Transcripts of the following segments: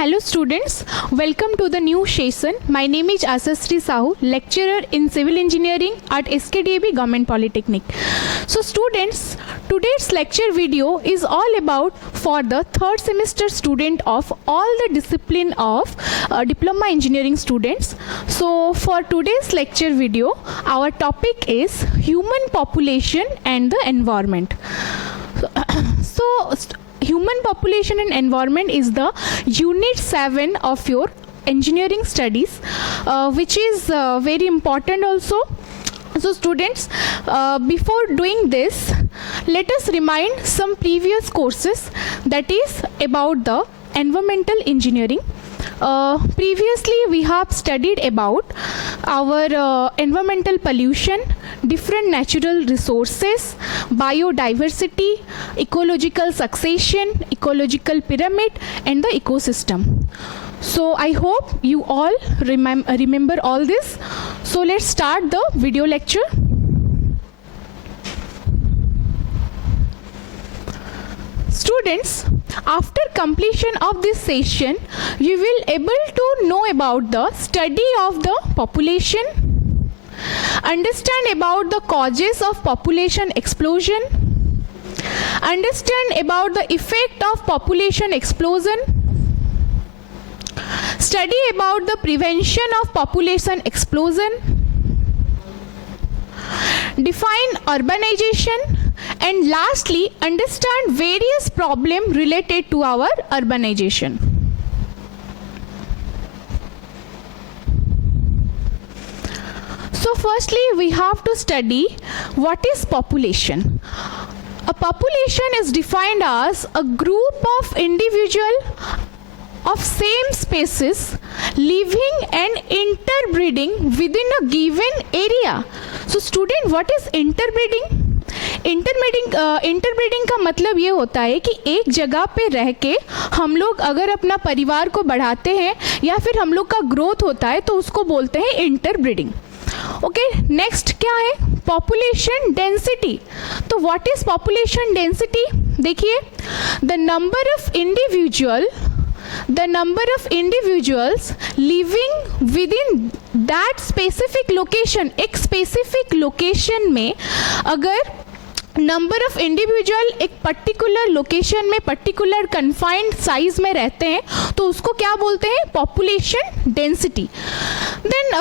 Hello students, welcome to the new session. My name is Asasri Sahu, lecturer in Civil Engineering at SKDAB Government Polytechnic. So students, today's lecture video is all about for the third semester student of all the discipline of Diploma Engineering students. So for today's lecture video, our topic is human population and the environment. Human population and environment is the unit 7 of your engineering studies, which is very important also. So students, before doing this, let us remind some previous courses, that is about the environmental engineering. Previously we have studied about our environmental pollution, different natural resources, biodiversity, ecological succession, ecological pyramid and the ecosystem. So I hope you all remember all this. So let's start the video lecture. Students, after completion of this session, you will able to know about the study of the population, understand about the causes of population explosion, understand about the effect of population explosion, study about the prevention of population explosion, define urbanization, and lastly understand various problems related to our urbanization. So firstly we have to study what is population. A population is defined as a group of individuals of same species living and interbreeding within a given area. So student, what is interbreeding? Interbreeding का मतलब ये होता है कि एक जगह पे रह के हम लोग अगर अपना परिवार को बढ़ाते हैं या फिर हम लोग का ग्रोथ होता है तो उसको बोलते हैं इंटरब्रीडिंग. ओके, नेक्स्ट क्या है? Population density. तो व्हाट इज पॉपुलेशन डेंसिटी? देखिए, the number of individuals living with in that specific location. एक स्पेसिफिक लोकेशन में अगर नंबर ऑफ इंडिविजुअल एक पर्टिकुलर लोकेशन में पर्टिकुलर कन्फाइंड साइज में रहते हैं तो उसको क्या बोलते हैं? Population density. देन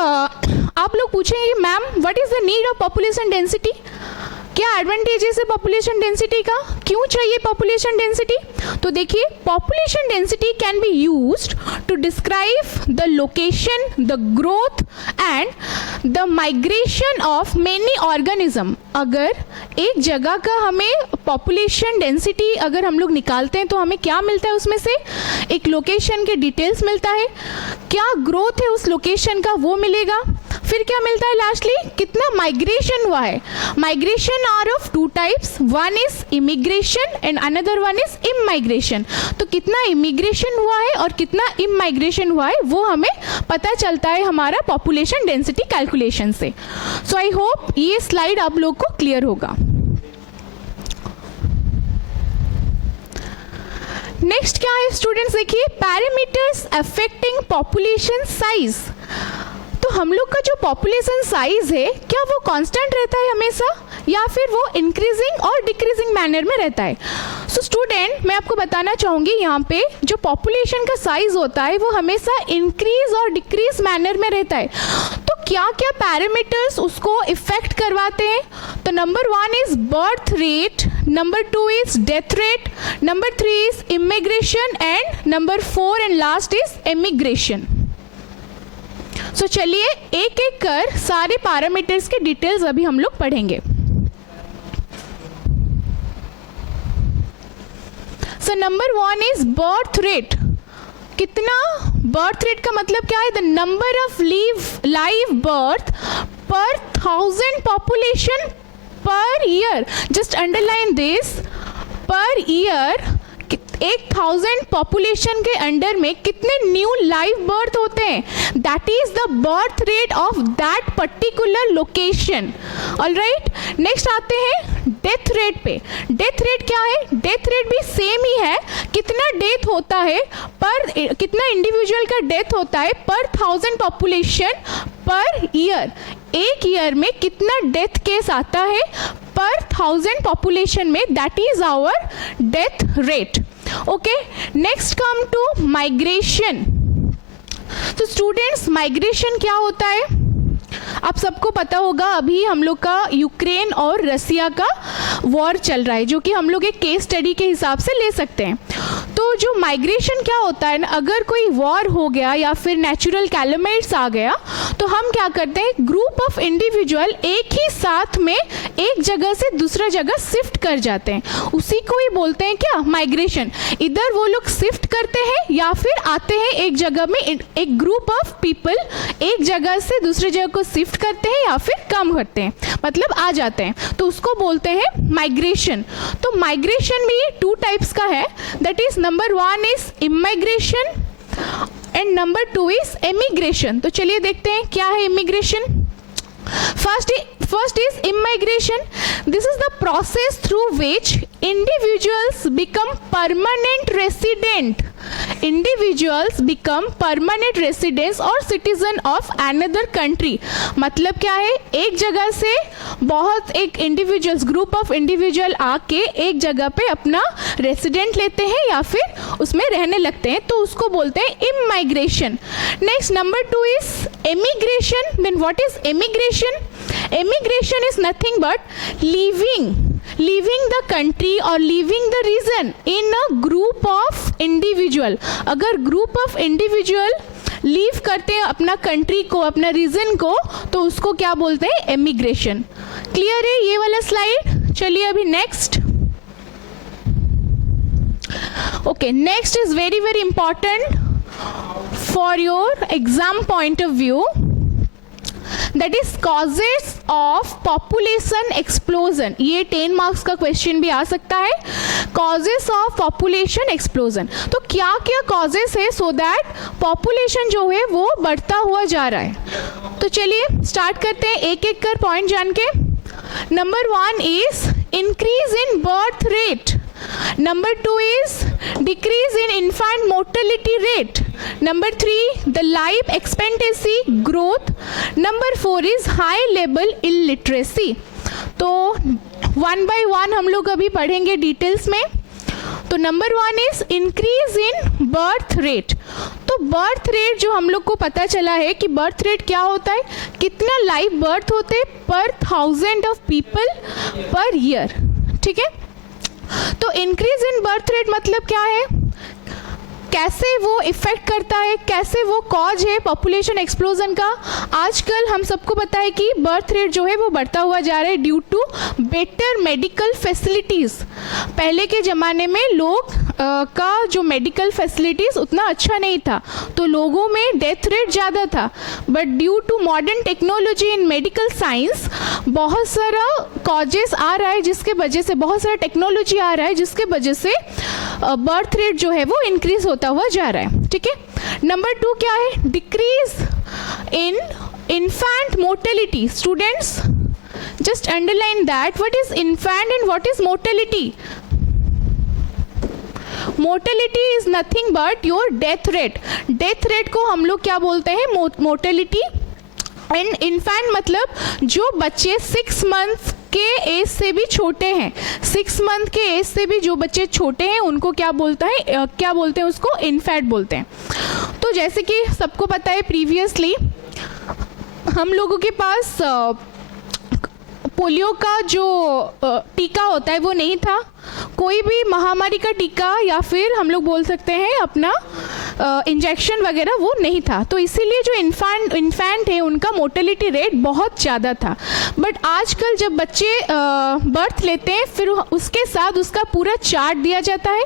आप लोग पूछेंगे ma'am what is the need of population density? क्या एडवांटेजेस है पॉपुलेशन डेंसिटी का? क्यों चाहिए पॉपुलेशन डेंसिटी? तो देखिए, population density can be used to describe the location, the growth and the migration of many organism. अगर एक जगह का हमें पॉपुलेशन डेंसिटी अगर हम लोग निकालते हैं तो हमें क्या मिलता है? उसमें से एक लोकेशन के डिटेल्स मिलता है, क्या ग्रोथ है उस लोकेशन का वो मिलेगा, फिर क्या मिलता है लास्टली? कितना माइग्रेशन हुआ है. Migration are of two types, one is immigration and another one is emigration. तो कितना इमिग्रेशन हुआ है और कितना इमाइग्रेशन हुआ है वो हमें पता चलता है हमारा पॉपुलेशन डेंसिटी कैलकुलेशन से. सो आई होप ये स्लाइड आप लोग को क्लियर होगा. नेक्स्ट क्या है स्टूडेंट्स? देखिए, पैरामीटर्स अफेक्टिंग पॉपुलेशन साइज. तो हम लोग का जो पॉपुलेशन साइज है क्या वो कांस्टेंट रहता है हमेशा या फिर वो इंक्रीजिंग और डिक्रीजिंग मैनर में रहता है? सो स्टूडेंट, मैं आपको बताना चाहूँगी यहाँ पे जो पॉपुलेशन का साइज होता है वो हमेशा इंक्रीज और डिक्रीज मैनर में रहता है. तो क्या क्या पैरामीटर्स उसको इफेक्ट करवाते हैं? तो number 1 is birth rate, number 2 is death rate, number 3 is immigration and number 4 and last is emigration. So चलिए एक एक कर सारे पैरामीटर्स के डिटेल्स अभी हम लोग पढ़ेंगे. So number 1 is birth rate. कितना? बर्थ रेट का मतलब क्या है? The number of live birth पर 1000 population per year. Just underline this, per year 1000 population के अंडर में कितने न्यू लाइव बर्थ होते हैं? That is the birth rate of that particular location. Alright, next आते हैं डेथ रेट पे. Death rate क्या है? डेथ रेट भी सेम ही है कि कितना डेथ होता है पर, कितना इंडिविजुअल का डेथ होता है पर 1000 पॉपुलेशन पर ईयर, एक ईयर में कितना डेथ केस आता है पर 1000 पॉपुलेशन में, that is our death rate. Okay, next come to migration. तो स्टूडेंट्स, माइग्रेशन क्या होता है? आप सबको पता होगा, अभी हम लोग का यूक्रेन और रसिया का वॉर चल रहा है, जो कि हम लोग एक केस स्टडी के हिसाब से ले सकते हैं. तो जो माइग्रेशन क्या होता है ना, अगर कोई वॉर हो गया या फिर नेचुरल कैलामिटीज आ गया, तो हम क्या करते हैं, ग्रुप ऑफ इंडिविजुअल एक ही साथ में एक जगह से दूसरा जगह शिफ्ट कर जाते हैं, उसी को ही बोलते हैं क्या, माइग्रेशन. इधर वो लोग शिफ्ट करते हैं या फिर आते हैं एक जगह में, एक ग्रुप ऑफ पीपल एक जगह से दूसरी जगह को शिफ्ट करते हैं या फिर कम करते हैं, मतलब आ जाते हैं, तो उसको बोलते हैं माइग्रेशन. तो माइग्रेशन भी 2 टाइप्स का है, that is number 1 is immigration and number 2 is emigration. तो चलिए देखते हैं क्या है immigration. First is immigration. This is the process through which individuals become permanent resident. Individuals become permanent residents or citizen of another country. मतलब क्या है, एक जगह से बहुत एक इंडिविजुअल्स, ग्रुप ऑफ इंडिविजुअल आके एक जगह पे अपना रेसिडेंट लेते हैं या फिर उसमें रहने लगते हैं, तो उसको बोलते हैं immigration. Next number 2 is emigration. Then what is emigration? Emigration is nothing but leaving the country or leaving the region in a group of individual. अगर group of individual लीव करते हैं अपना कंट्री को, अपना रीजन को, तो उसको क्या बोलते हैं, एमिग्रेशन. क्लियर है ये वाला स्लाइड? चलिए अभी next. Okay, next is very very important for your exam point of view. That is causes of population explosion. ये 10 मार्क्स का क्वेश्चन भी आ सकता है. Causes of population explosion. तो क्या क्या causes है so that population जो है वो बढ़ता हुआ जा रहा है. तो चलिए स्टार्ट करते हैं एक एक कर पॉइंट जान के. Number 1 is increase in birth rate. Number 2 is decrease in infant mortality rate. Number 3, the life expectancy growth. Number 4 is high level illiteracy. तो 1 by 1 हम लोग अभी पढ़ेंगे डिटेल्स में. तो number 1 is increase in birth rate. तो birth rate जो हम लोग को पता चला है कि बर्थ रेट क्या होता है, कितना लाइव बर्थ होते हैं पर 1000 ऑफ पीपल पर ईयर. ठीक है, तो इंक्रीज इन बर्थ रेट मतलब क्या है, कैसे वो इफेक्ट करता है, कैसे वो कॉज है पॉपुलेशन एक्सप्लोजन का. आजकल हम सबको पता है कि बर्थ रेट जो है वो बढ़ता हुआ जा रहा है due to better medical facilities. पहले के ज़माने में लोग का जो मेडिकल फैसिलिटीज़ उतना अच्छा नहीं था, तो लोगों में डेथ रेट ज़्यादा था. But due to modern technology in medical science बहुत सारा कॉजेस आ रहा है, जिसके वजह से बहुत सारा टेक्नोलॉजी आ रहा है, जिसके वजह से बर्थ रेट जो है वो इंक्रीज होता हुआ जा रहा है. ठीक है, नंबर 2 क्या है, decrease in infant mortality. Students just underline that, what is infant and what is mortality. Mortality is nothing but your death rate. Death rate को हम लोग क्या बोलते हैं, मोर्टेलिटी. एंड इन्फेंट मतलब जो बच्चे 6 मंथ के एज से भी छोटे हैं, 6 मंथ के एज से भी जो बच्चे छोटे हैं उनको क्या बोलते हैं उसको इन्फेंट बोलते हैं. तो जैसे कि सबको पता है प्रीवियसली हम लोगों के पास पोलियो का जो टीका होता है वो नहीं था, कोई भी महामारी का टीका या फिर हम लोग बोल सकते हैं अपना इंजेक्शन वगैरह वो नहीं था. तो इसीलिए जो इन्फेंट है उनका मोर्टेलिटी रेट बहुत ज़्यादा था. बट आजकल जब बच्चे बर्थ लेते हैं फिर उसके साथ उसका पूरा चार्ट दिया जाता है,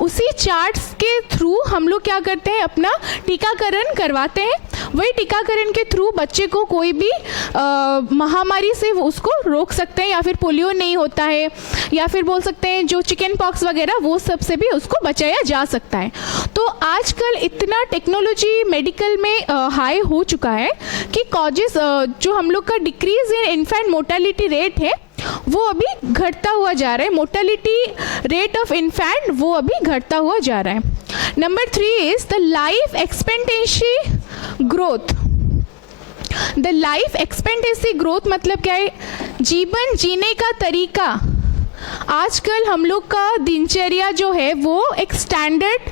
उसी चार्ट्स के थ्रू हम लोग क्या करते हैं, अपना टीकाकरण करवाते हैं. वही टीकाकरण के थ्रू बच्चे को कोई भी महामारी से उसको रोक सकते हैं, या फिर पोलियो नहीं होता है, या फिर बोल सकते हैं जो चिकन पॉक्स वगैरह वो सब से भी उसको बचाया जा सकता है। तो आजकल इतना टेक्नोलॉजी मेडिकल में हाई हो चुका है कि कॉजेस जो हम लोग का decrease in infant mortality rate है वो अभी घटता हुआ जा रहा है। मोर्टेलिटी रेट ऑफ इन्फेंट वो अभी घटता हुआ जा रहा है। Number 3 is the life expectancy growth. The life expectancy growth मतलब क्या है? जीवन जीने का तरीका। आजकल हम लोग का दिनचर्या जो है वो एक स्टैंडर्ड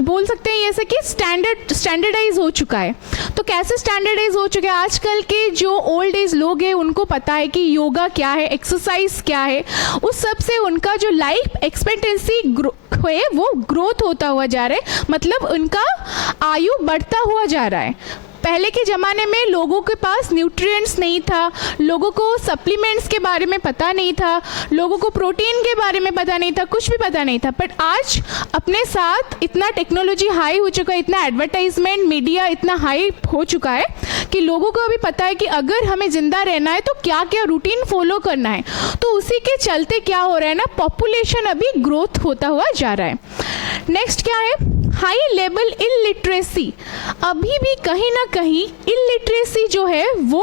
बोल सकते हैं जैसे कि स्टैंडर्डाइज हो चुका है। तो कैसे स्टैंडर्डाइज हो चुका है? आजकल के जो ओल्ड एज लोग हैं उनको पता है कि योगा क्या है, एक्सरसाइज क्या है, उस सब से उनका जो लाइफ एक्सपेक्टेंसी है वो ग्रोथ होता हुआ जा रहा है, मतलब उनका आयु बढ़ता हुआ जा रहा है। पहले के ज़माने में लोगों के पास न्यूट्रिएंट्स नहीं था, लोगों को सप्लीमेंट्स के बारे में पता नहीं था, लोगों को प्रोटीन के बारे में पता नहीं था, कुछ भी पता नहीं था। बट आज अपने साथ इतना टेक्नोलॉजी हाई हो चुका है, इतना एडवर्टाइजमेंट मीडिया इतना हाई हो चुका है कि लोगों को अभी पता है कि अगर हमें ज़िंदा रहना है तो क्या क्या रूटीन फॉलो करना है। तो उसी के चलते क्या हो रहा है ना, पॉपुलेशन अभी ग्रोथ होता हुआ जा रहा है। नेक्स्ट क्या है? High level illiteracy. अभी भी कहीं ना कहीं इलिटरेसी जो है वो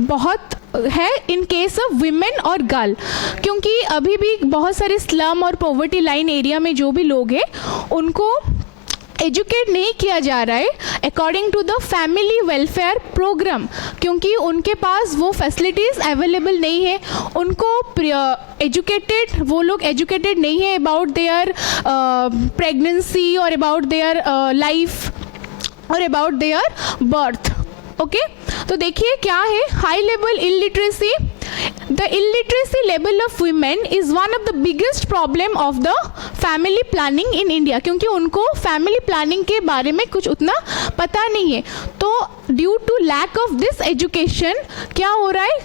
बहुत है इन केस ऑफ विमेन और गर्ल, क्योंकि अभी भी बहुत सारे स्लम और पॉवर्टी लाइन एरिया में जो भी लोग हैं उनको एजुकेट नहीं किया जा रहा है according to the family welfare programme, क्योंकि उनके पास वो फैसिलिटीज़ अवेलेबल नहीं है। उनको वो लोग एजुकेटेड नहीं है अबाउट देयर प्रेगनेंसी और अबाउट देयर लाइफ और अबाउट देयर बर्थ। ओके, तो देखिए क्या है high level illiteracy. The illiteracy level of women is one of the biggest problem of the family planning in India, क्योंकि उनको फैमिली प्लानिंग के बारे में कुछ उतना पता नहीं है। तो due to lack of this education क्या हो रहा है,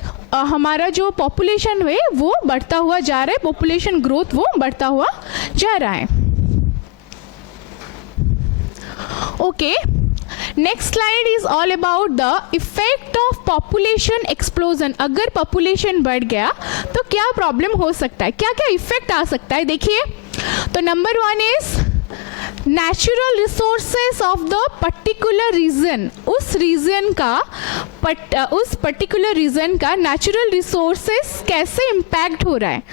हमारा जो पॉपुलेशन है वो बढ़ता हुआ जा रहा है, पॉपुलेशन ग्रोथ वो बढ़ता हुआ जा रहा है। Okay, next slide is all about the effect of population explosion. अगर पॉपुलेशन बढ़ गया तो क्या प्रॉब्लम हो सकता है, क्या क्या इफेक्ट आ सकता है? देखिए, तो number 1 is natural resources of the particular region. उस रीजन का उस पर्टिकुलर रीजन का नेचुरल रिसोर्सेस कैसे इम्पैक्ट हो रहा है।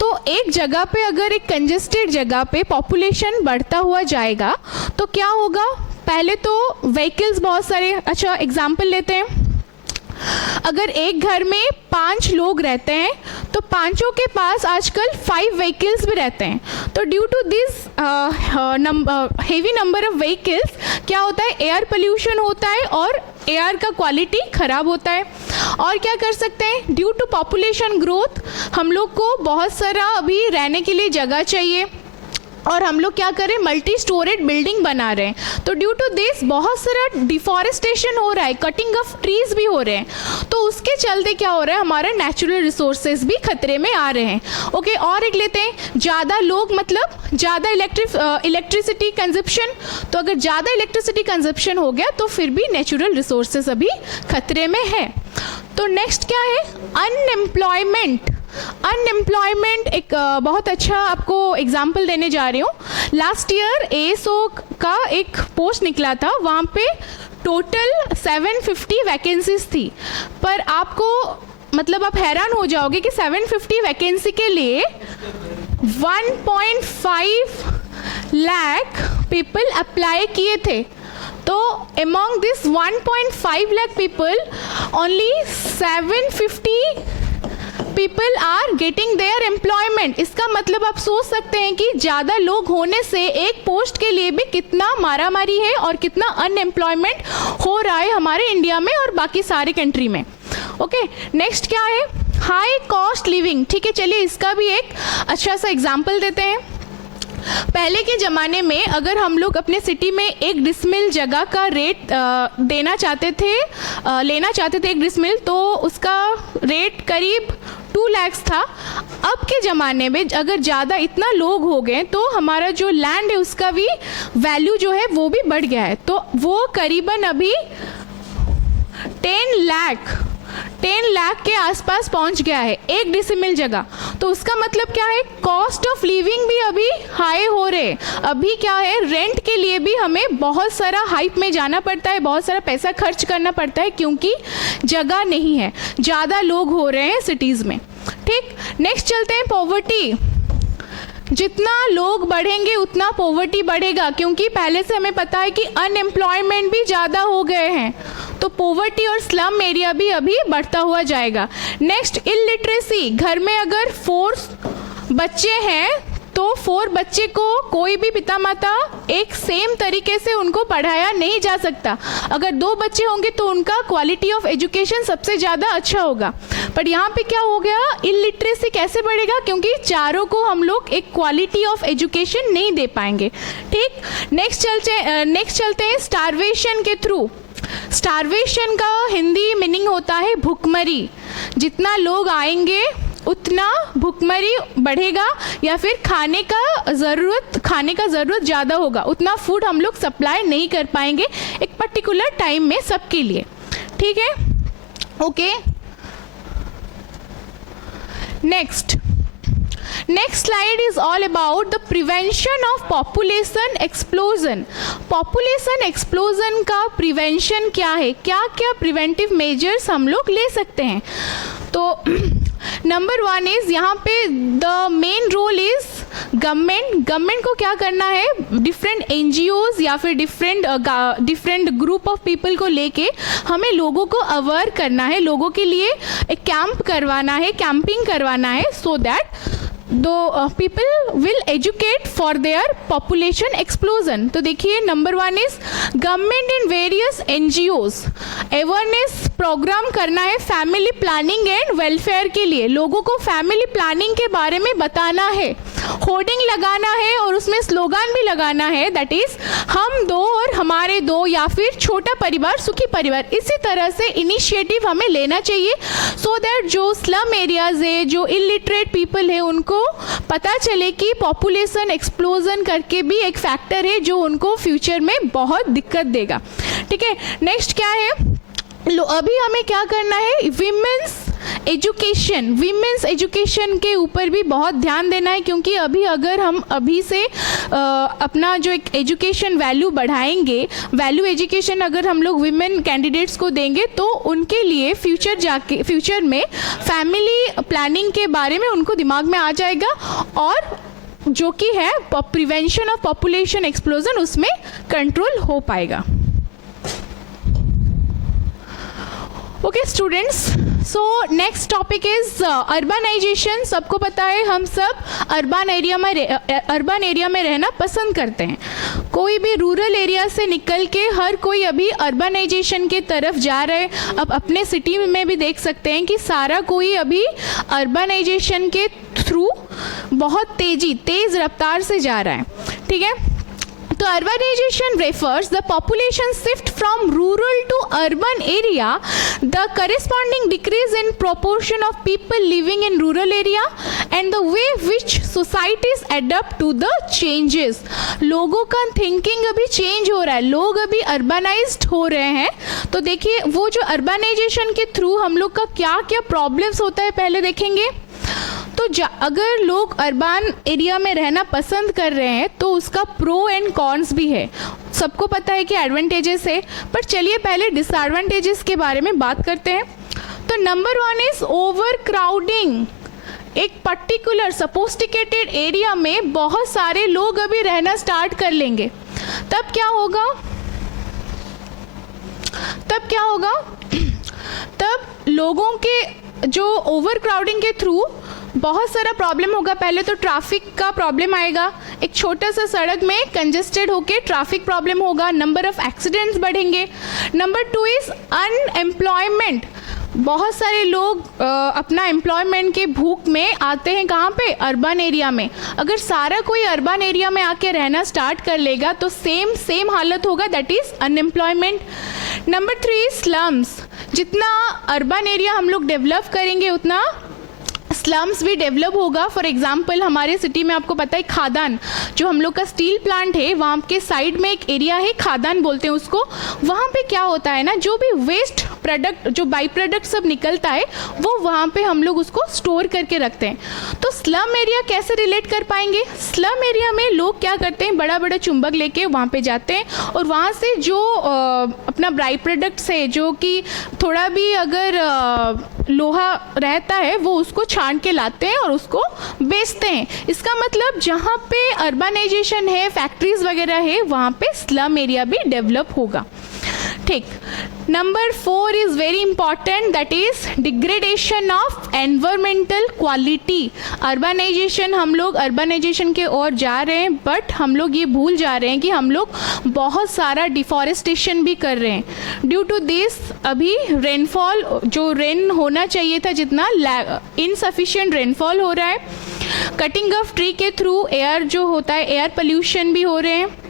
तो एक जगह पे अगर एक कंजेस्टेड जगह पे पॉपुलेशन बढ़ता हुआ जाएगा तो क्या होगा? पहले तो व्हीकल्स बहुत सारे, अच्छा एग्जाम्पल लेते हैं, अगर एक घर में 5 लोग रहते हैं तो पांचों के पास आजकल 5 व्हीकल्स भी रहते हैं। तो due to this heavy number of vehicles क्या होता है, एयर पोल्यूशन होता है और एयर का क्वालिटी खराब होता है। और क्या कर सकते हैं, ड्यू टू पॉपुलेशन ग्रोथ हम लोग को बहुत सारा अभी रहने के लिए जगह चाहिए और हम लोग क्या करें, मल्टी स्टोरेड बिल्डिंग बना रहे हैं। तो ड्यू टू दिस बहुत सारा डिफॉरेस्टेशन हो रहा है, कटिंग ऑफ ट्रीज भी हो रहे हैं। तो उसके चलते क्या हो रहा है, हमारे नेचुरल रिसोर्सेज भी खतरे में आ रहे हैं। ओके, और एक लेते हैं, ज़्यादा लोग मतलब ज़्यादा इलेक्ट्रिसिटी कंजप्शन। तो अगर ज़्यादा इलेक्ट्रिसिटी कंजप्शन हो गया तो फिर भी नेचुरल रिसोर्सेज अभी खतरे में है। तो नेक्स्ट क्या है, अनएम्प्लॉयमेंट। अनएम्प्लॉयमेंट एक बहुत अच्छा आपको एग्जाम्पल देने जा रही हूँ। लास्ट ईयर ASO का एक पोस्ट निकला था, वहाँ पे टोटल 750 वैकेंसीज थी। पर आपको मतलब आप हैरान हो जाओगे कि 750 वैकेंसी के लिए 1.5 लाख पीपल अप्लाई किए थे। तो among this 1.5 lakh people, only 750 people are getting their employment. इसका मतलब आप सोच सकते हैं कि ज़्यादा लोग होने से एक पोस्ट के लिए भी कितना मारामारी है और कितना अनएम्प्लॉयमेंट हो रहा है हमारे इंडिया में और बाकी सारी कंट्री में। ओके, नेक्स्ट क्या है, हाई कॉस्ट लिविंग। ठीक है, चलिए इसका भी एक अच्छा सा एग्जाम्पल देते हैं। पहले के ज़माने में अगर हम लोग अपने सिटी में 1 डिसमिल जगह का रेट लेना चाहते थे 1 डिसमिल, तो उसका रेट करीब 2 lakhs था, अब के ज़माने में अगर ज़्यादा इतना लोग हो गए तो हमारा जो लैंड है उसका भी वैल्यू जो है वो भी बढ़ गया है, तो वो करीबन अभी 10 लाख के आसपास पहुंच गया है 1 डेसिमल जगह। तो उसका मतलब क्या है, कॉस्ट ऑफ लिविंग भी अभी हाई हो रहे। अभी क्या है, रेंट के लिए भी हमें बहुत सारा हाइप में जाना पड़ता है, बहुत सारा पैसा खर्च करना पड़ता है, क्योंकि जगह नहीं है, ज़्यादा लोग हो रहे हैं सिटीज़ में। ठीक, नेक्स्ट चलते हैं पॉवर्टी। जितना लोग बढ़ेंगे उतना पॉवर्टी बढ़ेगा, क्योंकि पहले से हमें पता है कि अनएम्प्लॉयमेंट भी ज़्यादा हो गए हैं, तो पॉवर्टी और स्लम एरिया भी अभी बढ़ता हुआ जाएगा। Next, illiteracy. घर में अगर 4 बच्चे हैं तो 4 बच्चे को कोई भी पिता माता एक सेम तरीके से उनको पढ़ाया नहीं जा सकता। अगर 2 बच्चे होंगे तो उनका क्वालिटी ऑफ एजुकेशन सबसे ज़्यादा अच्छा होगा। पर यहाँ पे क्या हो गया, इलिटरेसी कैसे बढ़ेगा, क्योंकि चारों को हम लोग एक क्वालिटी ऑफ एजुकेशन नहीं दे पाएंगे। ठीक, नेक्स्ट चलते हैं स्टारवेशन के थ्रू। स्टारवेशन का हिंदी मीनिंग होता है भुखमरी। जितना लोग आएंगे उतना भुखमरी बढ़ेगा, या फिर खाने का ज़रूरत ज़्यादा होगा, उतना फूड हम लोग सप्लाई नहीं कर पाएंगे एक पर्टिकुलर टाइम में सबके लिए। ठीक है, okay. Next slide is all about the prevention of population explosion. Population explosion का prevention क्या है, क्या क्या preventive measures हम लोग ले सकते हैं। तो नंबर 1 इज, यहाँ पे the main role is government को क्या करना है, डिफरेंट NGOs या फिर डिफरेंट ग्रुप ऑफ पीपल को लेके हमें लोगों को अवेयर करना है, लोगों के लिए एक कैंपिंग करवाना है, so that people will educate for their population explosion. तो देखिए, number 1 is government and various NGOs awareness programme करना है फैमिली प्लानिंग एंड वेलफेयर के लिए। लोगों को फैमिली प्लानिंग के बारे में बताना है, होर्डिंग लगाना है और उसमें स्लोगन भी लगाना है, दैट इज हम 2 और हमारे 2, या फिर छोटा परिवार सुखी परिवार। इसी तरह से इनिशिएटिव हमें लेना चाहिए, सो दैट जो स्लम एरियाज है, जो इलिटरेट पीपल है, उनको पता चले कि पॉपुलेशन एक्सप्लोजन करके भी एक फैक्टर है जो उनको फ्यूचर में बहुत दिक्कत देगा। ठीक है, नेक्स्ट क्या है, अभी हमें क्या करना है, विमेंस एजुकेशन के ऊपर भी बहुत ध्यान देना है, क्योंकि अगर हम अभी से अपना जो एक एजुकेशन वैल्यू बढ़ाएंगे, वैल्यू एजुकेशन अगर हम लोग विमेन कैंडिडेट्स को देंगे तो उनके लिए फ्यूचर में फैमिली प्लानिंग के बारे में उनको दिमाग में आ जाएगा, और जो कि है प्रिवेंशन ऑफ पॉपुलेशन एक्सप्लोजन, उसमें कंट्रोल हो पाएगा। Okay students, so next topic is urbanisation. सबको पता है हम सब अर्बन एरिया में रहना पसंद करते हैं। कोई भी रूरल एरिया से निकल के हर कोई अभी अर्बनाइजेशन के तरफ जा रहा है। अब अपने सिटी में भी देख सकते हैं कि सारा कोई अभी अर्बनाइजेशन के थ्रू बहुत तेज़ रफ्तार से जा रहा है। ठीक है, तो urbanization refers the population shift from rural to urban area, the corresponding decrease in proportion of people living in rural area and the way which societies adapt to the changes. लोगों का थिंकिंग अभी change हो रहा है, लोग अभी urbanised हो रहे हैं। तो देखिए, वो जो अर्बनाइजेशन के थ्रू हम लोग का क्या क्या प्रॉब्लम्स होता है पहले देखेंगे। तो अगर लोग अर्बन एरिया में रहना पसंद कर रहे हैं तो उसका प्रो एंड कॉन्स भी है। सबको पता है कि एडवांटेजेस है, पर चलिए पहले डिसएडवांटेजेस के बारे में बात करते हैं। तो नंबर 1 इज ओवर क्राउडिंग। एक पर्टिकुलर सोफिस्टिकेटेड एरिया में बहुत सारे लोग अभी रहना स्टार्ट कर लेंगे, तब क्या होगा, तब लोगों के जो ओवर क्राउडिंग के थ्रू बहुत सारा प्रॉब्लम होगा। पहले तो ट्रैफिक का प्रॉब्लम आएगा, एक छोटा सा सड़क में कंजेस्टेड होके ट्रैफिक प्रॉब्लम होगा, नंबर ऑफ एक्सीडेंट्स बढ़ेंगे। Number 2 is unemployment. बहुत सारे लोग अपना एम्प्लॉयमेंट के भूख में आते हैं, कहाँ पे, अर्बन एरिया में। अगर सारा कोई अर्बन एरिया में आके रहना स्टार्ट कर लेगा तो सेम हालत होगा, that is unemployment. Number 3 slums. जितना अर्बन एरिया हम लोग डेवलप करेंगे उतना स्लम्स भी डेवलप होगा। फॉर एग्जांपल हमारे सिटी में आपको पता है खादान, जो हम लोग का स्टील प्लांट है वहाँ के साइड में एक एरिया है, खादान बोलते हैं उसको। वहाँ पे क्या होता है ना, जो भी वेस्ट प्रोडक्ट, जो बाई प्रोडक्ट सब निकलता है वो वहाँ पे हम लोग उसको स्टोर करके रखते हैं। तो स्लम एरिया कैसे रिलेट कर पाएंगे? स्लम एरिया में लोग क्या करते हैं, बड़ा बड़ा चुंबक लेके वहाँ पे जाते हैं और वहाँ से जो अपना बाई प्रोडक्ट्स है, जो कि थोड़ा भी अगर लोहा रहता है वो उसको छान के लाते हैं और उसको बेचते हैं। इसका मतलब जहाँ पे अर्बनाइजेशन है, फैक्ट्रीज वगैरह है, वहाँ पे स्लम एरिया भी डेवलप होगा। ठीक। Number 4 is very important, that is degradation of environmental quality. Urbanisation, हम लोग अर्बनाइजेशन के ओर जा रहे हैं, बट हम लोग ये भूल जा रहे हैं कि हम लोग बहुत सारा डिफॉरेस्टेशन भी कर रहे हैं। ड्यू टू दिस अभी रेनफॉल, जो रेन होना चाहिए था जितना, इनसफिशिएंट रेनफॉल हो रहा है। कटिंग ऑफ ट्री के थ्रू एयर जो होता है, एयर पोल्यूशन भी हो रहे हैं।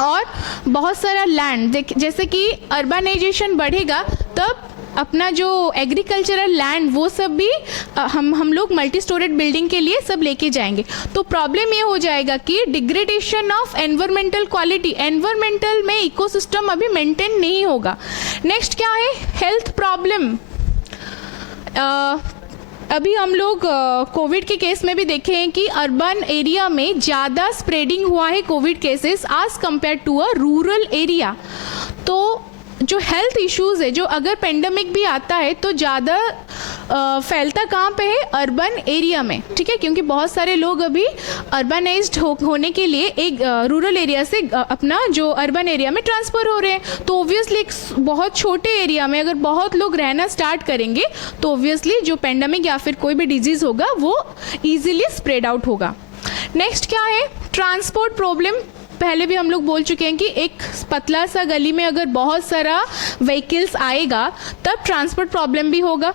और बहुत सारा लैंड, जैसे कि अर्बनाइजेशन बढ़ेगा तब अपना जो एग्रीकल्चरल लैंड वो सब भी हम लोग मल्टी स्टोरेड बिल्डिंग के लिए सब लेके जाएंगे। तो प्रॉब्लम ये हो जाएगा कि degradation of environmental quality, environmental में इकोसिस्टम अभी मेंटेन नहीं होगा। नेक्स्ट क्या है? Health problem. अभी हम लोग कोविड के केस में भी देखे हैं कि अर्बन एरिया में ज़्यादा स्प्रेडिंग हुआ है Covid cases as compare to a rural area. तो जो हेल्थ इश्यूज़ है, जो अगर पेंडेमिक भी आता है तो ज़्यादा फैलता कहाँ पे है? अर्बन एरिया में। ठीक है, क्योंकि बहुत सारे लोग अभी अर्बनाइज्ड होने के लिए एक रूरल एरिया से अपना जो अर्बन एरिया में ट्रांसफ़र हो रहे हैं। तो ओब्वियसली एक बहुत छोटे एरिया में अगर बहुत लोग रहना स्टार्ट करेंगे तो ओब्वियसली जो पेंडेमिक या फिर कोई भी डिजीज़ होगा वो ईजिली स्प्रेड आउट होगा। नेक्स्ट क्या है? Transport problem. पहले भी हम लोग बोल चुके हैं कि एक पतला सा गली में अगर बहुत सारा व्हीकल्स आएगा तब ट्रांसपोर्ट प्रॉब्लम भी होगा।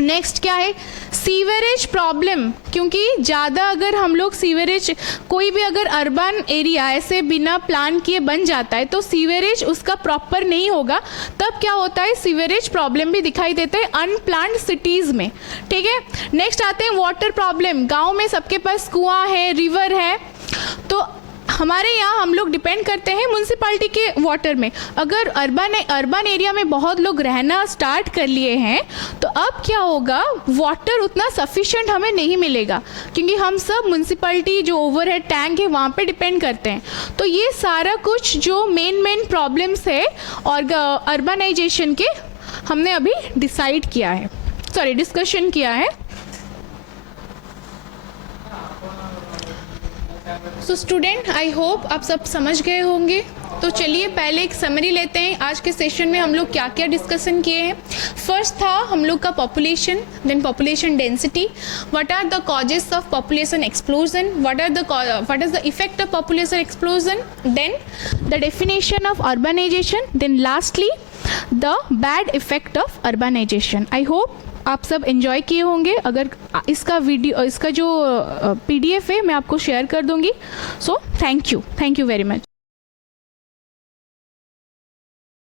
नेक्स्ट क्या है? सीवरेज प्रॉब्लम, क्योंकि ज़्यादा अगर हम लोग सीवरेज, कोई भी अगर अर्बन एरिया ऐसे बिना प्लान किए बन जाता है तो सीवरेज उसका प्रॉपर नहीं होगा, तब क्या होता है? सीवरेज प्रॉब्लम भी दिखाई देता है अनप्लान्ड सिटीज़ में। ठीक है। नेक्स्ट आते हैं वाटर प्रॉब्लम। गाँव में सबके पास कुआं है, रिवर है, तो हमारे यहाँ हम लोग डिपेंड करते हैं म्यूनसिपैलिटी के वाटर में। अगर अर्बन एरिया में बहुत लोग रहना स्टार्ट कर लिए हैं तो अब क्या होगा? वाटर उतना सफिशिएंट हमें नहीं मिलेगा, क्योंकि हम सब म्यूनसिपैलिटी जो ओवरहेड टैंक है वहाँ पे डिपेंड करते हैं। तो ये सारा कुछ जो मेन प्रॉब्लम्स है और अर्बनाइजेशन के हमने अभी डिस्कशन किया है। सो स्टूडेंट, आई होप आप सब समझ गए होंगे। तो चलिए पहले एक समरी लेते हैं। आज के सेशन में हम लोग क्या क्या डिस्कशन किए हैं। फर्स्ट था हम लोग का population, then population density, what are the causes of population explosion, what is the effect of population explosion, then the definition of urbanisation, then lastly the bad effect of urbanisation. I hope आप सब enjoy किए होंगे। अगर इसका जो PDF है मैं आपको शेयर कर दूंगी। So thank you very much.